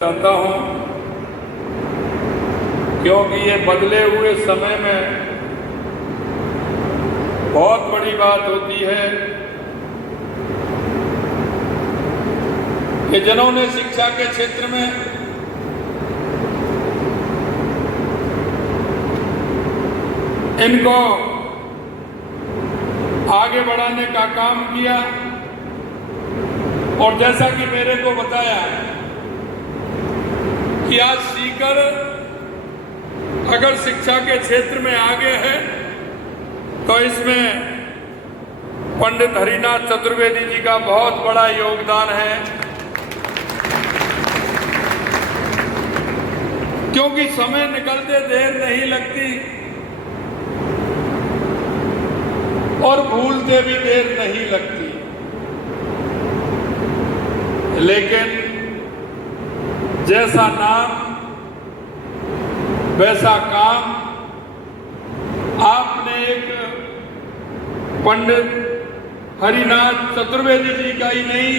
चाहता हूं, क्योंकि ये बदले हुए समय में बहुत बड़ी बात होती है कि जिन्होंने शिक्षा के क्षेत्र में इनको आगे बढ़ाने का काम किया और जैसा कि मेरे को बताया कि आज सीकर अगर शिक्षा के क्षेत्र में आगे है तो इसमें पंडित हरिनाथ चतुर्वेदी जी का बहुत बड़ा योगदान है, क्योंकि समय निकलते देर नहीं लगती और भूलते भी देर नहीं लगती, लेकिन जैसा नाम वैसा काम आपने एक पंडित हरिनाथ चतुर्वेदी जी का ही नहीं,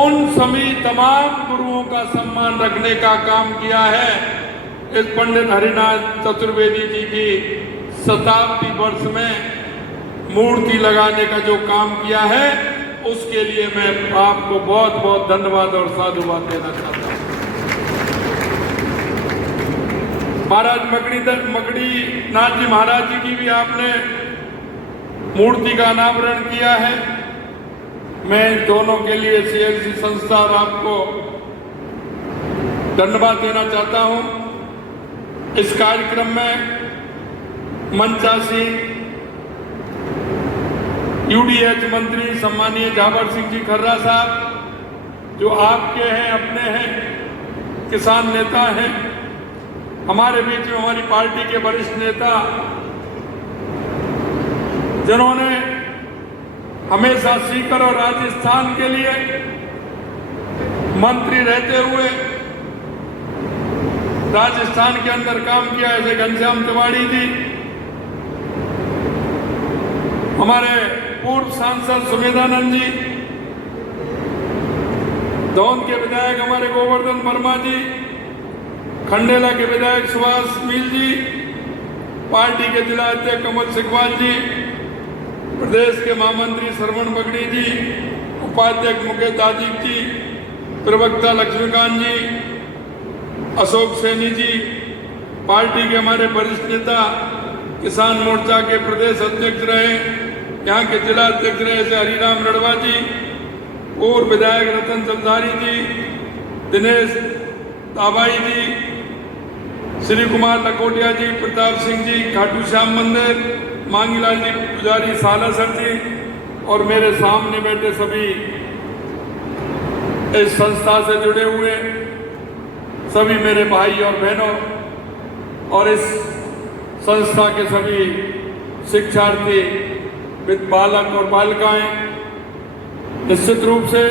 उन सभी तमाम गुरुओं का सम्मान रखने का काम किया है। इस पंडित हरिनाथ चतुर्वेदी जी की शताब्दी वर्ष में मूर्ति लगाने का जो काम किया है, उसके लिए मैं आपको बहुत बहुत धन्यवाद और साधुवाद देना चाहता हूं। महाराज मकड़ी नाथ जी महाराज जी की भी आपने मूर्ति का अनावरण किया है। मैं इन दोनों के लिए सीएलसी संस्था और आपको धन्यवाद देना चाहता हूं। इस कार्यक्रम में मंचासी यूडीएच मंत्री सम्मानीय झावर सिंह जी खर्रा साहब, जो आपके हैं, अपने हैं, किसान नेता हैं, हमारे बीच में हमारी पार्टी के वरिष्ठ नेता जिन्होंने हमेशा सीकर और राजस्थान के लिए मंत्री रहते हुए राजस्थान के अंदर काम किया, ऐसे घनश्याम तिवाड़ी जी, हमारे पूर्व सांसद सुमेधानंद जी, दौंद के विधायक हमारे गोवर्धन वर्मा जी, खंडेला के विधायक सुभाष मील जी, पार्टी के जिला अध्यक्ष कमल सिकवाल जी, प्रदेश के महामंत्री श्रवण बगड़ी जी, उपाध्यक्ष मुकेश दादीप जी, प्रवक्ता लक्ष्मीकांत जी, अशोक सैनी जी, पार्टी के हमारे वरिष्ठ नेता, किसान मोर्चा के प्रदेश अध्यक्ष रहे, यहाँ के जिला अध्यक्ष रहे जैसे हरिराम रड़वा जी, पूर्व विधायक रतन चंदारी जी, दिनेश ताबाई जी, श्री कुमार लकोटिया जी, प्रताप सिंह जी, खाटू श्याम मंदिर, मांगीलाल जी पुजारी, सालासर जी और मेरे सामने बैठे सभी इस संस्था से जुड़े हुए सभी मेरे भाई और बहनों और इस संस्था के सभी शिक्षार्थी, बालक और बालिकाएं, निश्चित रूप से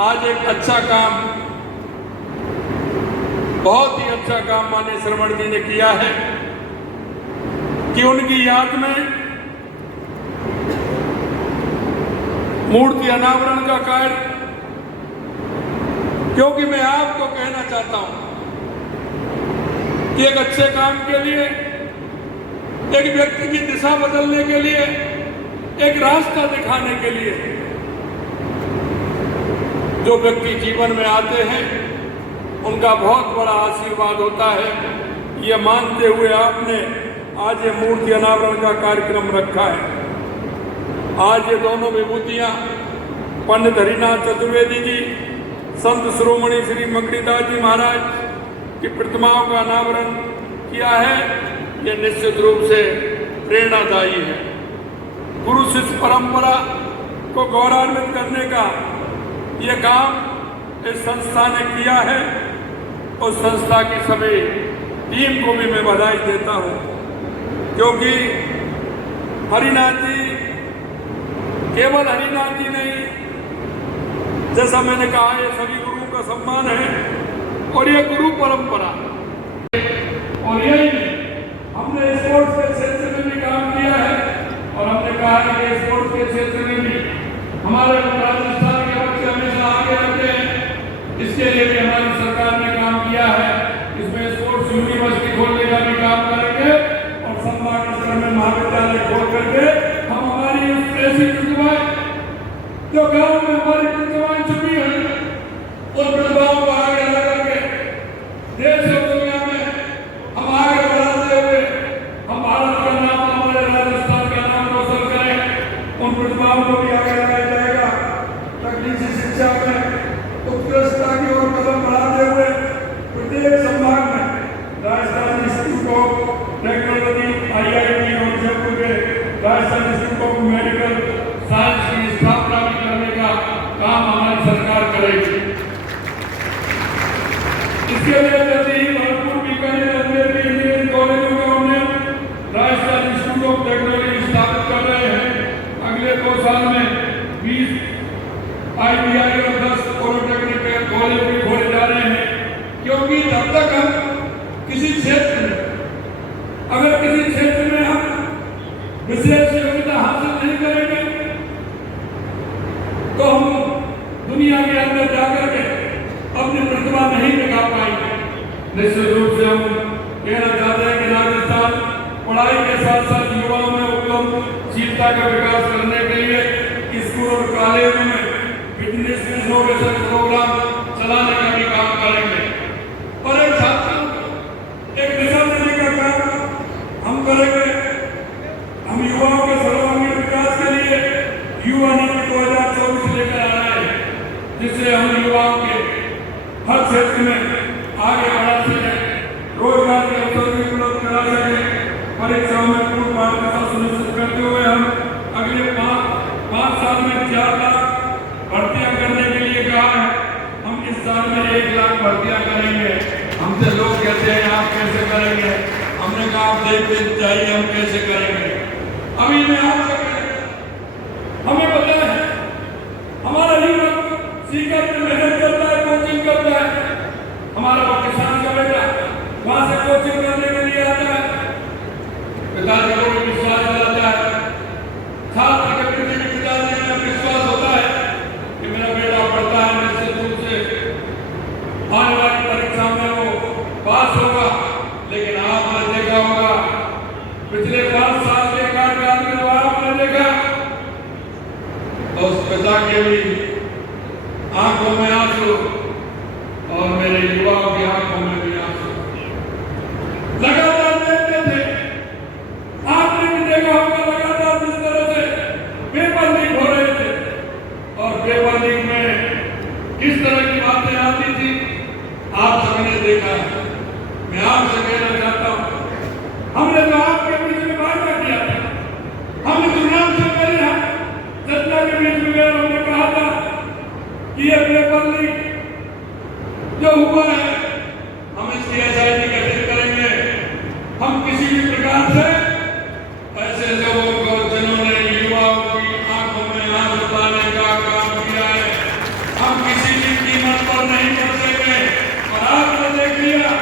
आज एक अच्छा काम, बहुत ही अच्छा काम माननीय श्रवण जी ने किया है कि उनकी याद में मूर्ति अनावरण का कार्य, क्योंकि मैं आपको कहना चाहता हूं कि एक अच्छे काम के लिए, एक व्यक्ति की दिशा बदलने के लिए, एक रास्ता दिखाने के लिए जो व्यक्ति जीवन में आते हैं उनका बहुत बड़ा आशीर्वाद होता है। ये मानते हुए आपने आज ये मूर्ति अनावरण का कार्यक्रम रखा है। आज ये दोनों विभूतियां पंडित हरिनाथ चतुर्वेदी जी, संत शिरोमणि श्री मकड़ीदास जी महाराज की प्रतिमाओं का अनावरण किया है, ये निश्चित रूप से प्रेरणादायी है। गुरु शिष्य परंपरा को गौरवान्वित करने का ये काम इस संस्था ने किया है। उस संस्था की सभी टीम को भी मैं बधाई देता हूँ, क्योंकि हरिनाथ जी केवल हरिनाथ जी नहीं, जैसा मैंने कहा, ये सभी गुरुओं का सम्मान है और ये गुरु परंपरा। और यही हमने स्पोर्ट्स के क्षेत्र में भी काम किया है और हमने कहा है कि स्पोर्ट्स के क्षेत्र में भी हमारे राजस्थान के बच्चे हमेशा आगे रहते हैं, इसके लिए भी हमारी छोड़ करके हम हमारी उस ऐसी प्रतिभाएं जो गांव में हमारी प्रतिभाएं छुपी हैं, उन प्रतिभाओं को आगे ला करके देश और दुनिया में हम आगे बढ़ाते हुए हम भारत का नाम, हमारे राजस्थान का नाम रोशन करें। उन प्रतिभाओं को भी आगे लगाया जाएगा। तकनीकी शिक्षा में उत्कृष्टता की ओर कदम बढ़ाते हुए प्रत्येक संभाग में Rajasthan institute of technology IIT और जयपुर के Rajasthan institute of medical science की स्थापना भी करने का काम हमारी सरकार करेगी। इसके लिए जल्दी ही भरपूर बीकानेर इंजीनियरिंग कॉलेजों में हमने राजस्थान इंस्टीट्यूट ऑफ टेक्नोलॉजी स्थापित कर रहे हैं। अगले 2 साल में 20 ITI और 10 पॉलिटेक्निक कॉलेज भी खोले जा रहे हैं, क्योंकि जब तक हम किसी क्षेत्र में अगर किसी क्षेत्र में हम विशेष योग्यता हासिल नहीं करेंगे तो हम दुनिया के अंदर जाकर के अपनी प्रतिभा नहीं दिखा पाएंगे। निश्चित रूप से हम कहना चाहते हैं कि राजस्थान पढ़ाई के साथ साथ युवाओं में उद्यमशीलता का विकास करने के लिए स्कूल और कॉलेजों में बिजनेस इनोवेशन प्रोग्राम चलाने का भी काम करेंगे और एक छात्र एक दिशा देने का काम हम करेंगे। हम युवाओं के सर्वांगीण विकास के लिए युवा नीति 2024 लेकर आ रहे हैं, जिससे हम युवाओं के हर क्षेत्र में आगे बढ़ा सकें, रोजगार के अवसर भी उपलब्ध करा सकें। परीक्षाओं में पूर्ण पारदर्शिता सुनिश्चित करते हुए हम अगले 5 साल में 4 लाख भर्तियां करने के लिए कहा है। हम इस साल में 1 लाख भर्तियां करेंगे। हमसे लोग कहते हैं आप कैसे करेंगे? हमने कहा आप देखते चाहिए हम कैसे करेंगे। अभी मैं आपसे हमें पता है हमारा युवक सीकर में मेहनत करता है, कोचिंग करता है। हमारा वो किसान का बेटा वहां से कोचिंग करने के लिए आता है, पिताजी को भी विश्वास दिलाता है, छात्र के प्रति भी पिताजी में विश्वास होता है कि मेरा बेटा पढ़ता है, निश्चित रूप से आने वाली परीक्षा में वो पास होगा। लेकिन आपने देखा होगा पिछले 5 साल के कार्यकाल में आपने देखा उस पिता के भी आंखों में आंसू और मेरे युवाओं की आंखों में भी आंसू लगातार देखते थे। आपने भी देखा होगा लगातार जिस तरह से पेपर लीक हो रहे थे और पेपर लीक में किस तरह की बातें आती थी आप सभी ने देखा है। मैं आपसे कहना चाहता हूं हमने तो आपके बीच में वादा किया था, हमने चुनाव से पहले जनता के बीच में हमने कहा था कि ये पेपर लीक जो हुआ है हम इसकी SIT गठित करेंगे। हम किसी भी प्रकार से ऐसे लोगों को जिन्होंने युवाओं की आंखों में आंसू लाने का काम किया है हम किसी भी कीमत पर नहीं बचेंगे। और आपने देख लिया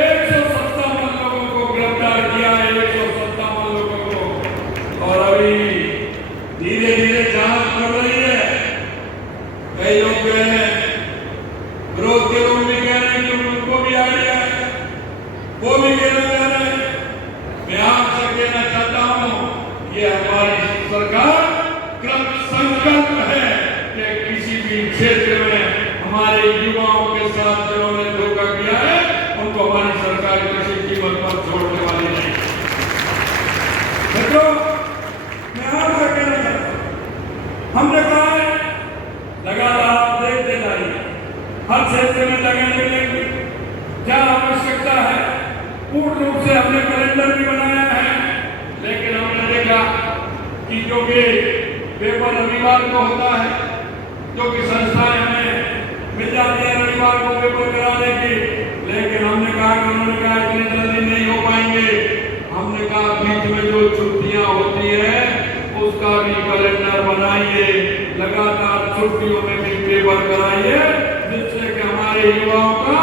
157 लोगों को गिरफ्तार किया है, 157 लोगों को, और अभी धीरे धीरे जांच बढ़ रही है। कई लोग कह रहे हैं, विरोध के लोग भी कह रहे हैं कि उनको भी आइडिया है, वो भी कहना चाह रहे हैं। मैं आपसे कहना चाहता हूं ये हमारी सरकार कृत संकल्प है कि किसी भी क्षेत्र में हमारे युवाओं के साथ जिन्होंने धोखा किया है उनको हमारी सरकार किसी कीमत पर छोड़ने वाली नहीं। देखो मैं आपसे कहना चाहता हूं हमने कहा है लगातार आप देखते जाइए हर क्षेत्र में लगने मिलेंगे। क्या आवश्यकता है पूर्ण रूप से हमने कैलेंडर भी बनाया है, लेकिन हमने देखा कि जो कि पेपर रविवार को होता है, जो कि संस्थाएं हमें मिल जाती है रविवार को पेपर कराने की, लेकिन हमने कहा कि उन्होंने कहा इतनी जल्दी नहीं हो पाएंगे। हमने कहा बीच में जो छुट्टियां होती है उसका भी कैलेंडर बनाइए, लगातार छुट्टियों में भी पेपर कराइए, जिससे कि हमारे युवाओं का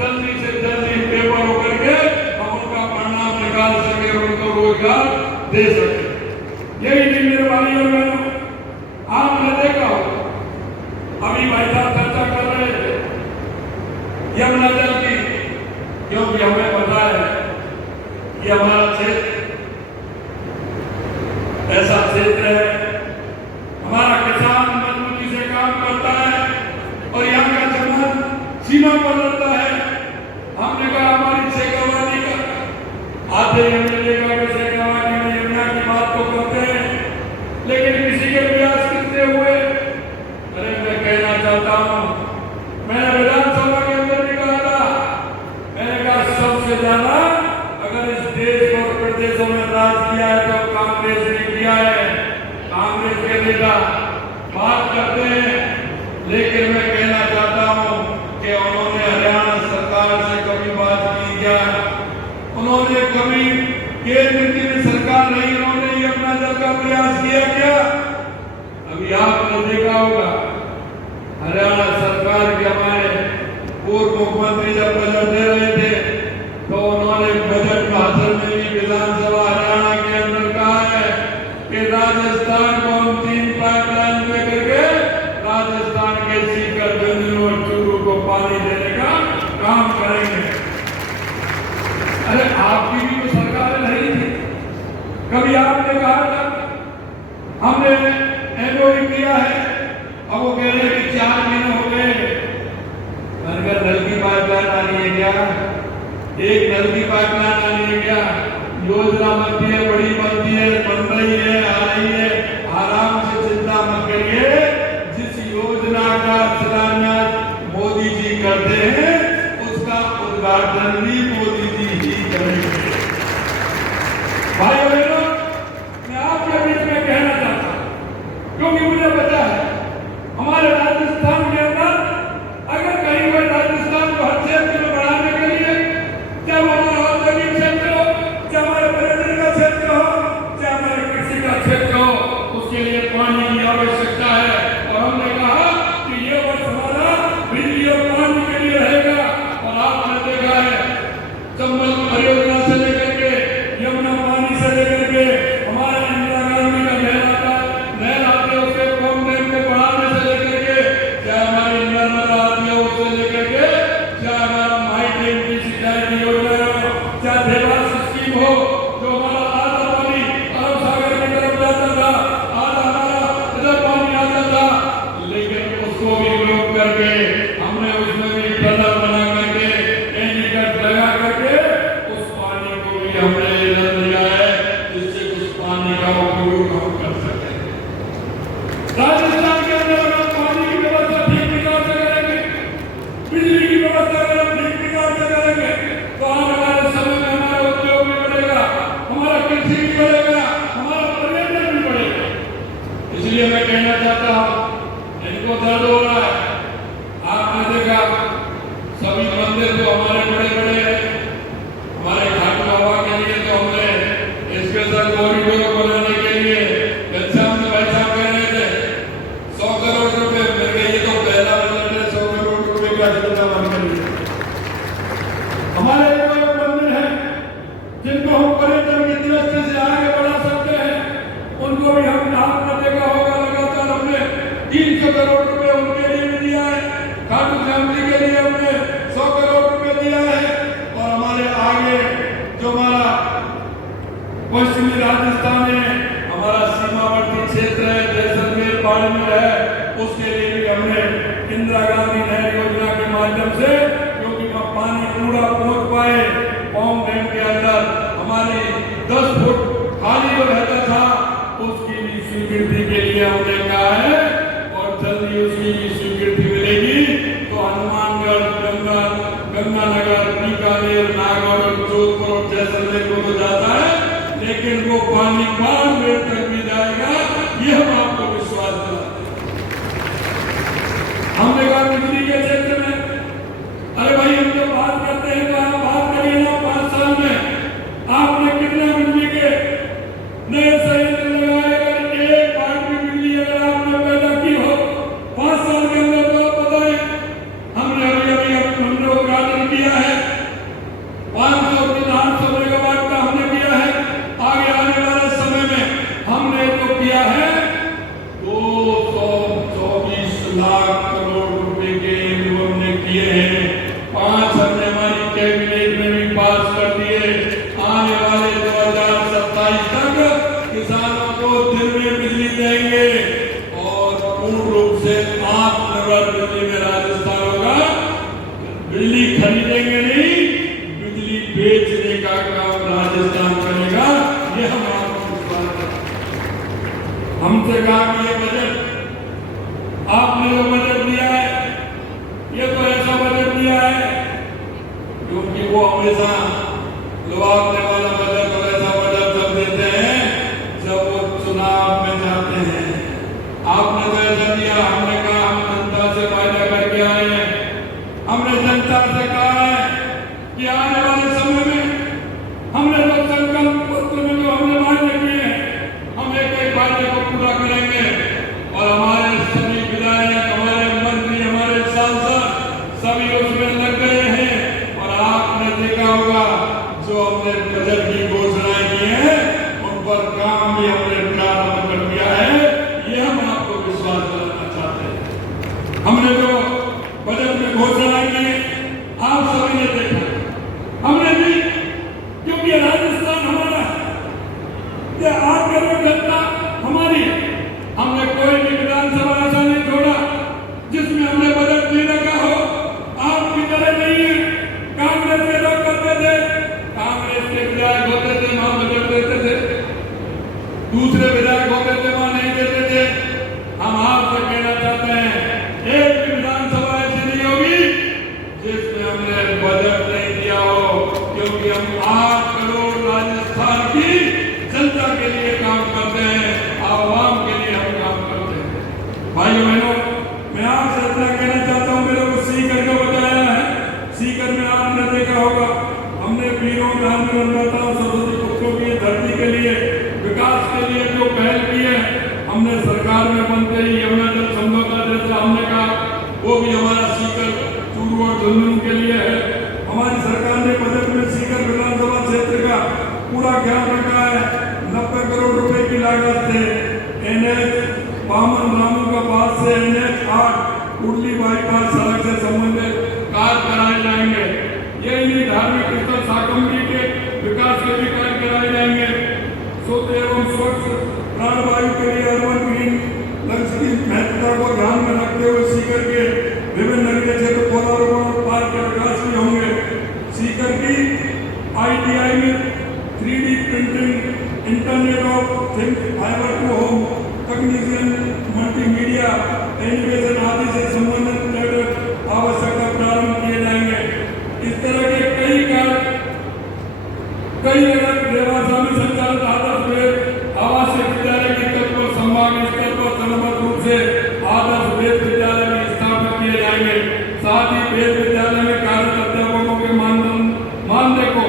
जल्दी से जल्दी पेपर होकर के हम उनका परिणाम निकाल सके, उनको रोजगार दे सके। यही थी मेरे भाई और बहनों। आपने देखा अभी भाई साहब चर्चा कर रहे थे यमुना जल की, क्योंकि हमें पता है कि हमारा क्षेत्र ऐसा क्षेत्र है। हमारा किसान मजबूती से काम करता है और यहाँ का जवान सीमा पर लड़ता है। हमने कहा हमारी शेखावादी का आते ही हमने देखा कि शेखावादी में योजना की बात तो करते हैं, लेकिन किसी के प्रयास कितने हुए। अरे मैं कहना चाहता हूँ, मैंने विधानसभा के अंदर भी कहा था, मैंने कहा सबसे ज्यादा अगर इस देश और प्रदेशों में राज किया है तो कांग्रेस ने किया है। कांग्रेस के नेता बात करते हैं, लेकिन मैं कहना चाहता हूँ कि उन्होंने हरियाणा सरकार से कभी बात की क्या? उन्होंने कभी केंद्र की भी सरकार नहीं, उन्होंने ये अपना दल का प्रयास किया क्या? अभी आपने देखा होगा हरियाणा सरकार के हमारे पूर्व मुख्यमंत्री जब बजट दे रहे थे तो उन्होंने बजट भाषण में भी विधानसभा हरियाणा के अंदर कहा है कि राजस्थान को हम 3 पाइपलाइन में करके राजस्थान के सीकर, झुंझुनू और चूरू को पानी देने का काम करेंगे। अरे आपकी भी तो सरकार नहीं थी, कभी आपने कहा था हमने एमओयू किया है? अब वो कह रहे हैं कि 4 महीने हो गए। अगर नल की पाइपलाइन आनी है क्या? एक नल की पाइपलाइन आनी है क्या? योजना बनती है, बड़ी बनती है, बन रही है, आ रही है, आराम से चिंता मत करिए। जिस योजना का शिलान्यास मोदी जी करते हैं उसका उद्घाटन भी मोदी जी ही करेंगे। भाई बहनों, मैं आपके बीच में कहना चाहता हूं, क्योंकि मुझे पता है हमारे राजस्थान के अंदर अगर कहीं कोई राजस्थान को हर क्षेत्र में बढ़ाने के लिए, चाहे हमारा औद्योगिक क्षेत्र हो, चाहे हमारे पर्यटन का क्षेत्र हो, चाहे हमारे कृषि का क्षेत्र हो, उसके लिए पानी की आवश्यकता है। और हमने कहा कि ये वर्ष हमारा बिजली और पानी के लिए रहेगा। और आपने देखा है चंबल परियोजना से लेकर के यमुना पानी से लेकर के हमारे इंदिरा गांधी का नहर आते उसके कौन डैम को बढ़ाने से लेकर के, चाहे हमारी नर्मदा आती है उससे लेकर के, चाहे हमारा माई डैम की सिंचाई की योजना हो, चाहे देवास स्कीम हो, जो हमारा आधा पानी अरब सागर की तरफ जाता था, आधा हमारा इधर पानी आता था, लेकिन उसको भी रोक करके हमने उसमें भी टनल बना करके एनीकट लगा करके उस पानी को भी हमने रख दिया है, जिससे उस पानी का उपयोग हम कर सकें। राजस्थान के अंदर अगर पानी की व्यवस्था ठीक प्रकार से करेंगे, बिजली की व्यवस्था अगर हम ठीक प्रकार से करेंगे, तो आने वाले समय में हमारा उद्योग भी बढ़ेगा, हमारा कृषि भी बढ़ेगा, हमारा पर्यटन भी बढ़ेगा। इसलिए मैं कहना चाहता हूँ, इनको दर्द हो रहा है। आपने देखा सभी मंदिर जो हमारे बड़े बड़े हैं, हमारे घाट बाबा के लिए तो हमने स्पेशल कॉरिडोर बनाने के लिए घनश्याम से भाई साहब कह रहे थे 100 करोड़ रुपए मिल गए। ये तो पहला बजट है, 100 करोड़ रुपए का योजना बन गई। हमारे जो मंदिर है जिनको हम पर्यटन की दृष्टि से आगे बढ़ा सकते हैं, उनको भी हम आपने देखा होगा लगातार हमने 300 करोड़ रुपए उनके लिए भी दिया है। खाटू श्याम जी के लिए हमने 100 करोड़ रुपए दिया है। और हमारे आगे जो हमारा पश्चिमी राजस्थान है, हमारा सीमावर्ती क्षेत्र है, जैसलमेर बाड़मेर है, उसके लिए भी हमने इंदिरा गांधी नहर योजना के माध्यम से, क्योंकि वहाँ पानी पूरा पहुंच पाए, पौंग डैम के अंदर हमारी 10 फुट खाली जो रहता था उसकी भी स्वीकृति के लिए हमने कहा है। और जल्दी उसकी भी स्वीकृति मिलेगी तो हनुमानगढ़, गंगानगर, बीकानेर, नागौर, जोधपुर और जैसलमेर को तो जाता है, लेकिन वो पानी बाड़मेर तक भी जाएगा, ये हम आपको विश्वास दिलाते हैं। हमने कहा बिजली के क्षेत्र में, अरे भाई हम तो बात करते हैं तो आप बात करिए ना, 5 साल में आपने कितना बिजली के नए संयंत्र लगाए? अगर एक बार भी बिजली अगर आपने पैदा की हो 5 साल के अंदर तो आप बताएं। हमने हमने उद्घाटन किया है 500-800 मेगावाट का हमने किया है। आगे आने वाले समय में हमने तो किया है 224 लाख करोड़ रुपए के हमने किए हैं। 5 हमने हमारी कैबिनेट में भी पास कर दिए। आने वाले 2027 तक किसानों को बिजली खरीदेंगे नहीं, बिजली बेचने का काम राजस्थान करेगा। ये हम आपको विश्वास है। हमसे कहा कि ये बजट आपने जो बजट दिया है, ये तो ऐसा बजट दिया है क्योंकि वो हमेशा लुभावने वाला बजट और ऐसा बजट जब देते हैं जब वो चुनाव में जाते हैं। आपने तो ऐसा दिया, हमने कहा हम जनता से वायदा करके आए हैं। हमने जनता से कहा है कि आने वाले समय में हमने जो संकल्प पत्र में जो हमने वायदे किए हैं, हम एक वायदे को पूरा करेंगे। और हमारे सभी विधायक, हमारे मंत्री, हमारे सांसद सभी उसमें लग गए हैं। और आपने देखा होगा जो हमने बजट की घोषणाएं की हैं उन पर काम भी हमने प्रारंभ कर दिया है। ये हम आपको विश्वास दिलाना चाहते हैं। हमने जो बजट में घोषणाएं की आप सभी ने देखा, हमने भी, क्योंकि राजस्थान हमारा है, ये 8 करोड़ जनता हमारी है। हमने कोई भी विधानसभा ऐसा नहीं छोड़ा जिसमें हमने बजट नहीं रखा हो। आपकी तरह नहीं है। कांग्रेस के लोग करते थे, कांग्रेस के विधायक होते थे, वहां बजट देते थे, दूसरे विधायक होते थे, वहां नहीं देते थे। हम आपसे कहना चाहते हैं एक भी विधानसभा ऐसी नहीं होगी जिसमें हमने बजट नहीं दिया हो, क्योंकि हम 8 करोड़ राजस्थान की जनता के लिए काम करते हैं, आवाम के लिए हम काम करते हैं। भाइयों बहनों, मैं आपसे इतना कहना चाहता हूँ, मेरे को सीकर का बताया है। सीकर में आपने देखा होगा हमने वीरों, गांधी, निर्माताओं, सरस्वती पुत्रों की धरती के लिए, विकास के लिए जो पहल की है, हमने सरकार में बनते ही यमुना जल समझौता जैसा हमने कहा वो भी हमारा सीकर, चूरू और झुंझुनू के लिए है। हमारी सरकार ने बजट में सीकर विधानसभा क्षेत्र का पूरा ख्याल रखा है। 90 करोड़ रुपए की लागत से NH 52 रामू का पास से NH 8 कुंडली बाईपास सड़क से संबंधित कार्य कराए जाएंगे। ये इन्हीं धार्मिक स्थल शाकंभरी के विकास के भी कार्य कराए जाएंगे। शुद्ध एवं स्वच्छ प्राणवायु के लिए अर्बन ग्रीन लक्ष्य की महत्वता को ध्यान में रखते हुए सीकर के विभिन्न नगरीय क्षेत्र पौधारोपण और पार्क के विकास भी होंगे। सीकर की ITI में 3D printing, internet of things, fibre to home, technician, multimedia, animation आदि से संबंधित आवश्यकता प्रारंभ किए जाएंगे। इस तरह के कई कार्य कई देवासा में संचालित आदर्श आवासीय विद्यालय के तौर पर संभाग स्तर पर क्रमबद्ध रूप से आदर्श वेद विद्यालय में स्थापित किए जाएंगे। साथ ही वेद विद्यालय में कार्यरत अध्यापकों के मानदेय को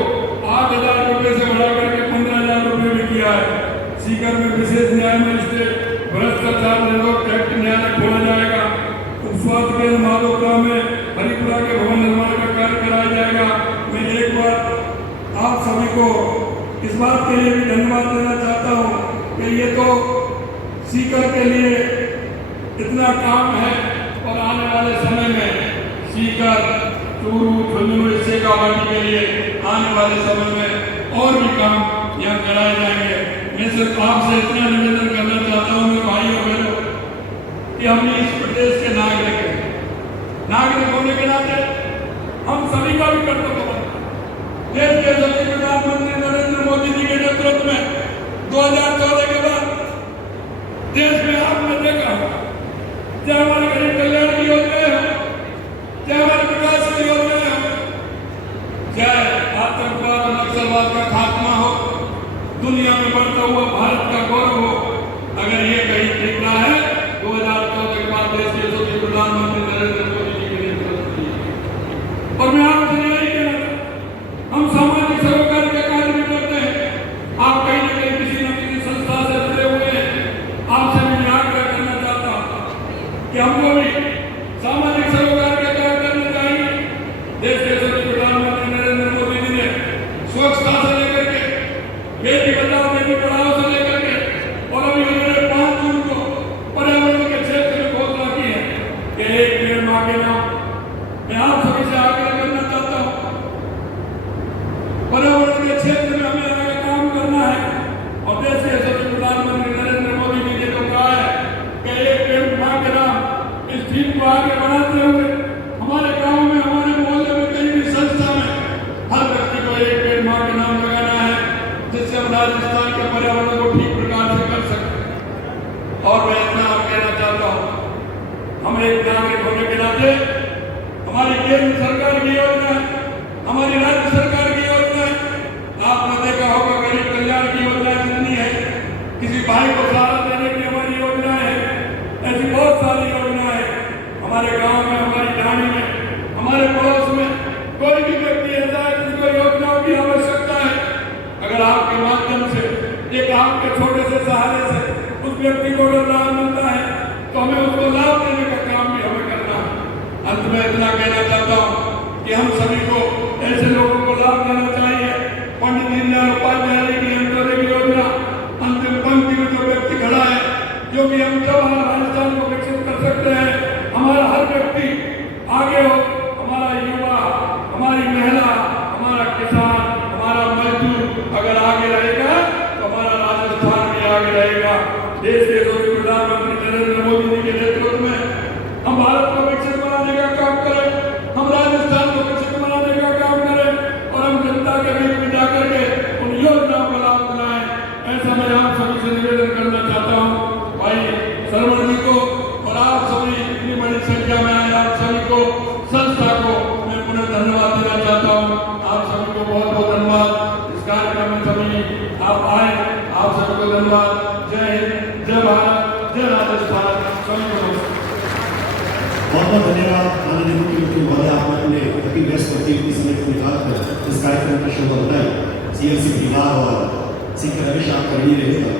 8,000 रुपये से बढ़ाकर के 15,000 रुपये में किया है। सीकर में विशेष न्याय मजिस्ट्रेट, भ्रष्टाचार निरोधक एक्ट न्यायालय खोला जाएगा। उपस्वास्थ्य केंद्र माधोपुरा में हरिपुरा के भवन निर्माण का कार्य कराया जाएगा। मैं एक बार आप सभी को इस बात के लिए भी धन्यवाद देना चाहता हूँ कि ये तो सीकर के लिए इतना काम है और आने वाले समय में सीकर, चूरू, झुंझुनू, इससे गांधी के लिए आने वाले समय में और भी काम यहाँ कराए जाएंगे। मैं सिर्फ आपसे इतना निवेदन करना चाहता हूँ मेरे भाइयों बहनों कि हम इस प्रदेश के नागरिक हैं। नागरिक होने के नाते हम सभी का भी कर्तव्य बनता है। देश के सभी प्रधानमंत्री नरेंद्र मोदी जी के नेतृत्व में 2014 के बाद देश में आपने देखा चाहे हमारे गरीब कल्याण की योजनाएं हो, चाहे हमारे विकास की योजनाएं हो, चाहे आतंकवाद और नक्सलवाद का खात्मा हो, दुनिया में बढ़ता हुआ भारत का गौरव हो, अगर ये कहीं दिख रहा है 2014 के बाद देश के सभी प्रधानमंत्री नरेंद्र मोदी जी के नेतृत्व में। और मैं आपसे यही कहना चाहता हूं, हम सामाजिक सरोकार का कार्य भी करते हैं। आप कहीं न कहीं किसी न किसी संस्था से जुड़े हुए हैं। आपसे मैं आग्रह करना चाहता हूं कि हमको भी सामाजिक सरोकार का कार्य करना चाहिए। देश के सभी प्रधानमंत्री नरेंद्र मोदी जी ने स्वच्छता से लेकर के, बेटी बचाओ बेटी पढ़ाओ से लेकर के, और अभी उन्होंने 5 जून को पर्यावरण के क्षेत्र में घोषणा की है कि एक पेड़ मां के नाम। मैं आप सभी से आग्रह करना चाहता हूँ व्यक्ति को अगर लाभ मिलता है तो हमें उसको लाभ देने का काम भी हमें करना है। अंत में इतना कहना चाहता हूँ कि हम सभी को ऐसे लोगों को लाभ देना चाहिए। पंडित दीनदयाल उपाध्याय जी की अंत्योदय योजना अंतिम पंक्ति में जो व्यक्ति खड़ा है, जो भी हम जब हमारा राजस्थान को विकसित कर सकते हैं, हमारा हर व्यक्ति आगे हो, हमारा युवा, हमारी महिला, हमारा किसान, हमारा मजदूर अगर आगे रहेगा तो हमारा राजस्थान भी आगे रहेगा। देश के प्रधानमंत्री नरेंद्र मोदी जी के नेतृत्व में हम भारत को विकसित बनाने का काम करें, हम राजस्थान को विकसित बनाने का काम करें और हम जनता के बीच में जाकर के उन योजनाओं का लाभ दिलाएं। ऐसा मैं आप सभी से निवेदन करना चाहता हूँ। भाई सरवण जी को और आप सभी इतनी बड़ी संख्या में आए आप सभी को, संस्था को मैं पुनः धन्यवाद देना चाहता हूँ। आप सभी को बहुत बहुत धन्यवाद। इस कार्यक्रम में सभी आप आए, आप सभी को धन्यवाद। जय हिंद, जय भारत, जय राजस्थान। सभी को बहुत बहुत धन्यवाद माननीय मुख्यमंत्री महोदय, आपने अपने अति व्यस्त और कीमती समय को निकालकर इस कार्यक्रम की शोभा बढ़ाई। सीएमसी परिवार और सीकर रमेश आपका नहीं रहेगा।